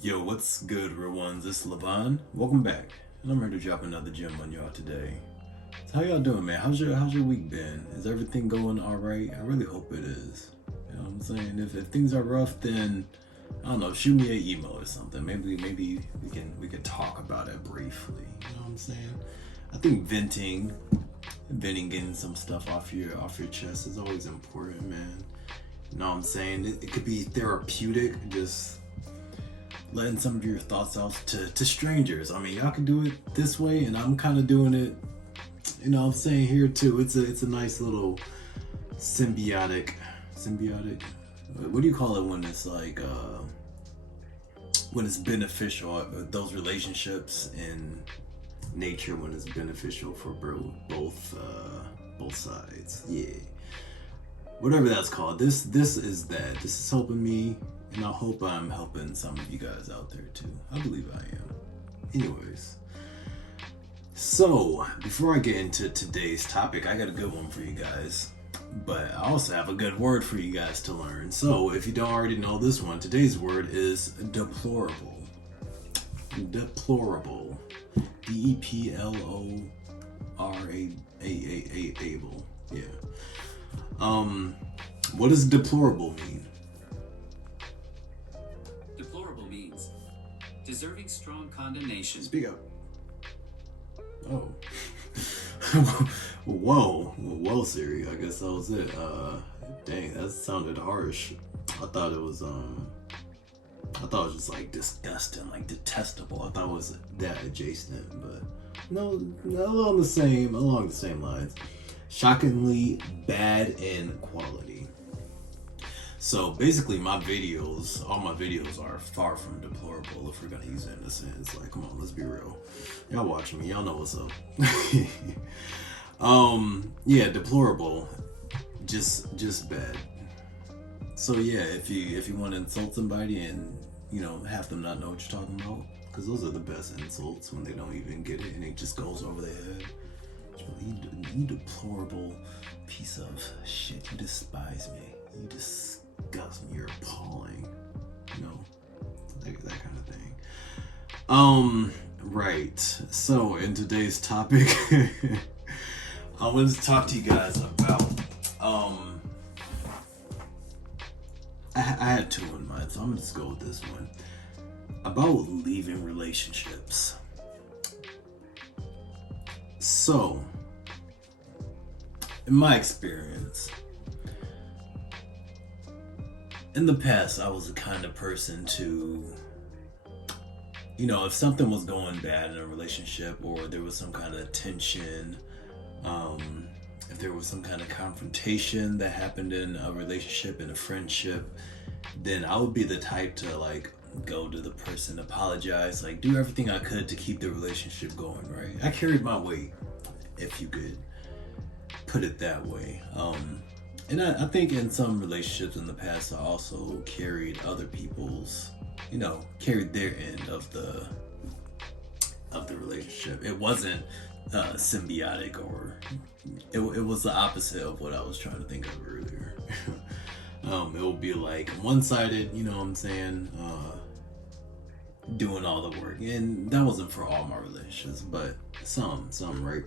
Yo, what's good, real ones? It's Levon. Welcome back, and I'm ready to drop another gem on y'all today. So how y'all doing, man? How's your week been? Is everything going all right? I really hope it is. You know what I'm saying? If things are rough, then I don't know. Shoot me an email or something. Maybe we can talk about it briefly. You know what I'm saying? I think venting, getting some stuff off your chest is always important, man. You know what I'm saying? It could be therapeutic, just letting some of your thoughts out to strangers. I mean, y'all can do it this way, and I'm kind of doing it. You know, what I'm saying here too. It's a nice little symbiotic. What do you call it when it's like when it's beneficial? Those relationships in nature when it's beneficial for both sides. Yeah, whatever that's called. This is that. This is helping me, and I hope I'm helping some of you guys out there too. I believe I am. Anyways, so before I get into today's topic, I got a good one for you guys. But I also have a good word for you guys to learn. So if you don't already know this one, today's word is deplorable. Deplorable. Deplorable. Yeah. What does deplorable mean? Deplorable means deserving strong condemnation. Speak up. Oh. Whoa, Siri. I guess that was it. Dang, that sounded harsh. I thought it was just like disgusting, like detestable. I thought it was that adjacent, but no, along the same lines. Shockingly bad in quality. So basically all my videos are far from deplorable, if we're gonna use it in a sense. Like, come on, let's be real. Y'all watching me, y'all know what's up. Yeah, deplorable. Just bad. So yeah, if you want to insult somebody and have them not know what you're talking about, because those are the best insults when they don't even get it and it just goes over their head. You deplorable piece of shit. You despise me. You disgust me. You're appalling. That kind of thing. Right. So in today's topic, I wanted to talk to you guys about I had two in mind, so I'm gonna just go with this one. About leaving relationships. So, in my experience, in the past, I was the kind of person to, if something was going bad in a relationship or there was some kind of tension, if there was some kind of confrontation that happened in a relationship, in a friendship, then I would be the type to like go to the person, apologize, like do everything I could to keep the relationship going, right? I carried my weight, if you could put it that way. And I think in some relationships in the past, I also carried other people's, carried their end of the relationship. It wasn't symbiotic, or it was the opposite of what I was trying to think of earlier. It would be like one-sided, you know what I'm saying, doing all the work, and that wasn't for all my relationships, but some, right?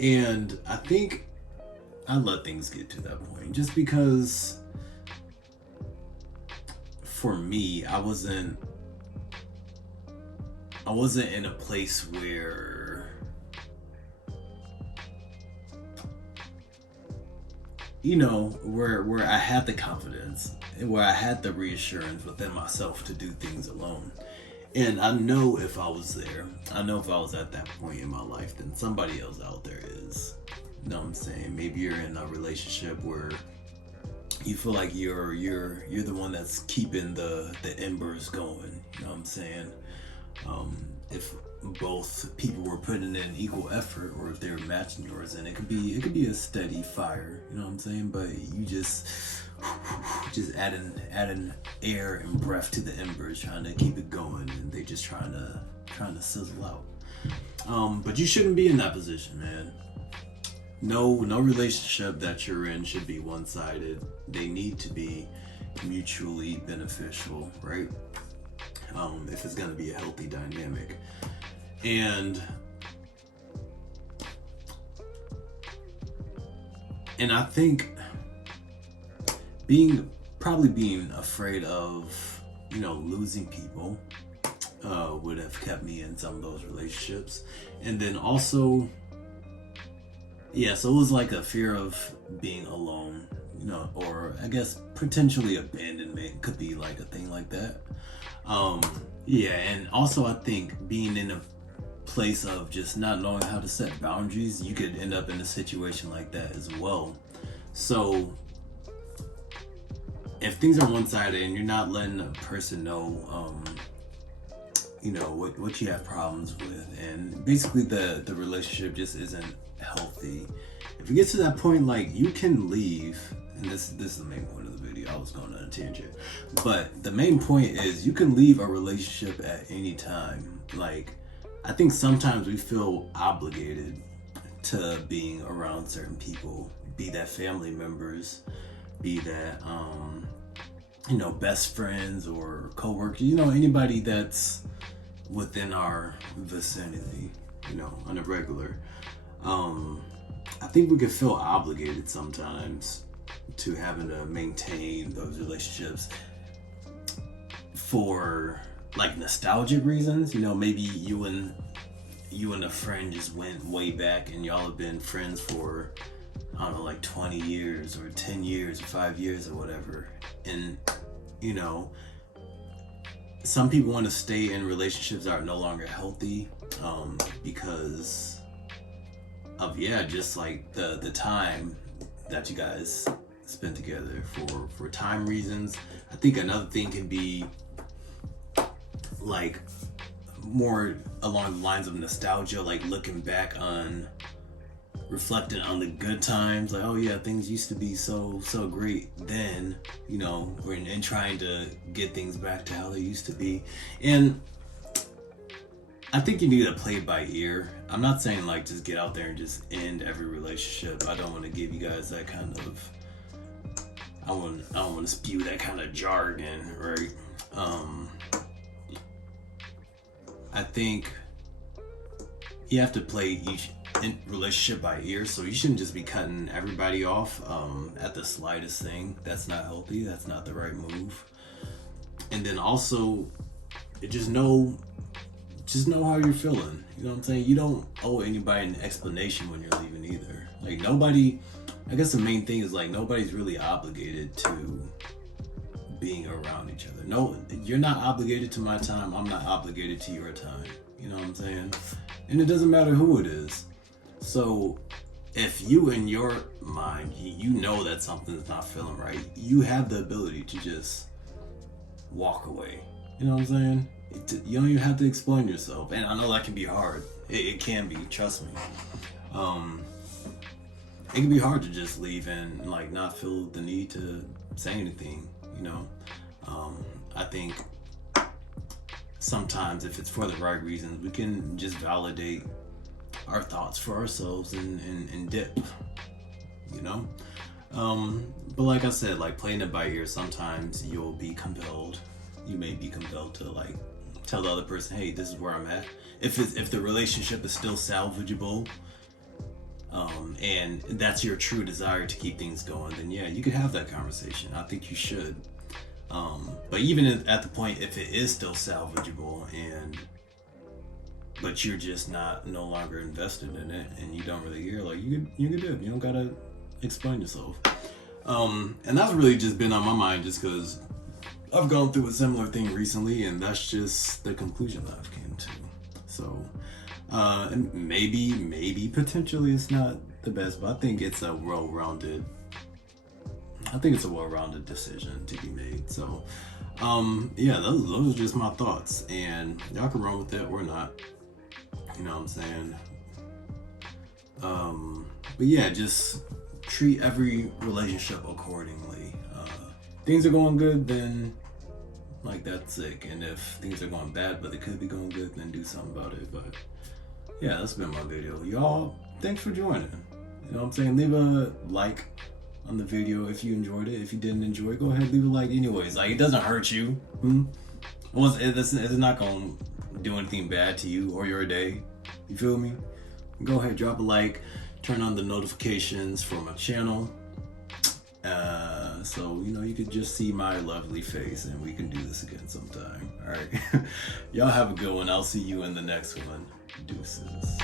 And I think I let things get to that point just because for me, I wasn't in a place where where I had the confidence and where I had the reassurance within myself to do things alone. And I know if I was there, I know if I was at that point in my life, then somebody else out there is. You know what I'm saying? Maybe you're in a relationship where you feel like you're the one that's keeping the embers going. You know what I'm saying? If both people were putting in equal effort, or if they were matching yours, and it could be a steady fire. You know what I'm saying? But you just adding air and breath to the embers, trying to keep it going, and they just trying to sizzle out. But you shouldn't be in that position, man. No relationship that you're in should be one-sided. They need to be mutually beneficial, right? If it's going to be a healthy dynamic. And I think being afraid of, losing people would have kept me in some of those relationships. And then also, so it was like a fear of being alone, or I guess potentially abandonment could be like a thing like that. And also I think being in a place of just not knowing how to set boundaries, you could end up in a situation like that as well. So if things are one-sided and you're not letting a person know, what you have problems with, and basically the relationship just isn't healthy. If it gets to that point, like, you can leave, and this is the main point of the video. I was going on a tangent, but the main point is you can leave a relationship at any time. Like, I think sometimes we feel obligated to being around certain people, be that family members, be that best friends or co-workers, anybody that's within our vicinity, on a regular. I think we can feel obligated sometimes to having to maintain those relationships for like nostalgic reasons. Maybe you and a friend just went way back and y'all have been friends for, I don't know, like 20 years or 10 years or 5 years or whatever. And some people want to stay in relationships that are no longer healthy because of just like the time that you guys spend together for time reasons. I think another thing can be like more along the lines of nostalgia, like looking back on, reflecting on the good times, like, oh yeah, things used to be so great then, and trying to get things back to how they used to be. And I think you need to play it by ear. I'm not saying like just get out there and just end every relationship. I don't want to give you guys that kind of, I don't want to spew that kind of jargon, right? I think you have to play each relationship by ear, so you shouldn't just be cutting everybody off at the slightest thing. That's not healthy. That's not the right move. And then also, just know how you're feeling. You know what I'm saying? You don't owe anybody an explanation when you're leaving either. Like, nobody, I guess the main thing is like nobody's really obligated to being around each other. No, you're not obligated to my time. I'm not obligated to your time. You know what I'm saying? And it doesn't matter who it is. So if you in your mind, you know that something's not feeling right, you have the ability to just walk away. You know what I'm saying? You don't even have to explain yourself. And I know that can be hard. It can be, trust me. It can be hard to just leave and like not feel the need to say anything, I think sometimes if it's for the right reasons, we can just validate our thoughts for ourselves and dip, but like I said, like playing it by ear, sometimes you may be compelled to like tell the other person, hey, this is where I'm at. If the relationship is still salvageable, and that's your true desire to keep things going, then yeah, you could have that conversation. I think you should. But even at the point, if it is still salvageable but you're just no longer invested in it and you don't really care, like you can do it. You don't gotta explain yourself. And that's really just been on my mind just because I've gone through a similar thing recently, and that's just the conclusion that I've came to. So, and maybe potentially it's not the best, but I think it's a well-rounded decision to be made. So, those are just my thoughts, and y'all can run with it or not. You know what I'm saying? But yeah, just treat every relationship accordingly. Things are going good, then like that's sick. And if things are going bad, but they could be going good, then do something about it. But yeah, that's been my video. Y'all, thanks for joining. You know what I'm saying? Leave a like, on the video if you enjoyed it. If you didn't enjoy it, go ahead, leave a like anyways. Like, it doesn't hurt you. Well, it's not gonna do anything bad to you or your day. You feel me? Go ahead, drop a like, turn on the notifications for my channel. So, you could just see my lovely face and we can do this again sometime. All right. Y'all have a good one. I'll see you in the next one. Deuces.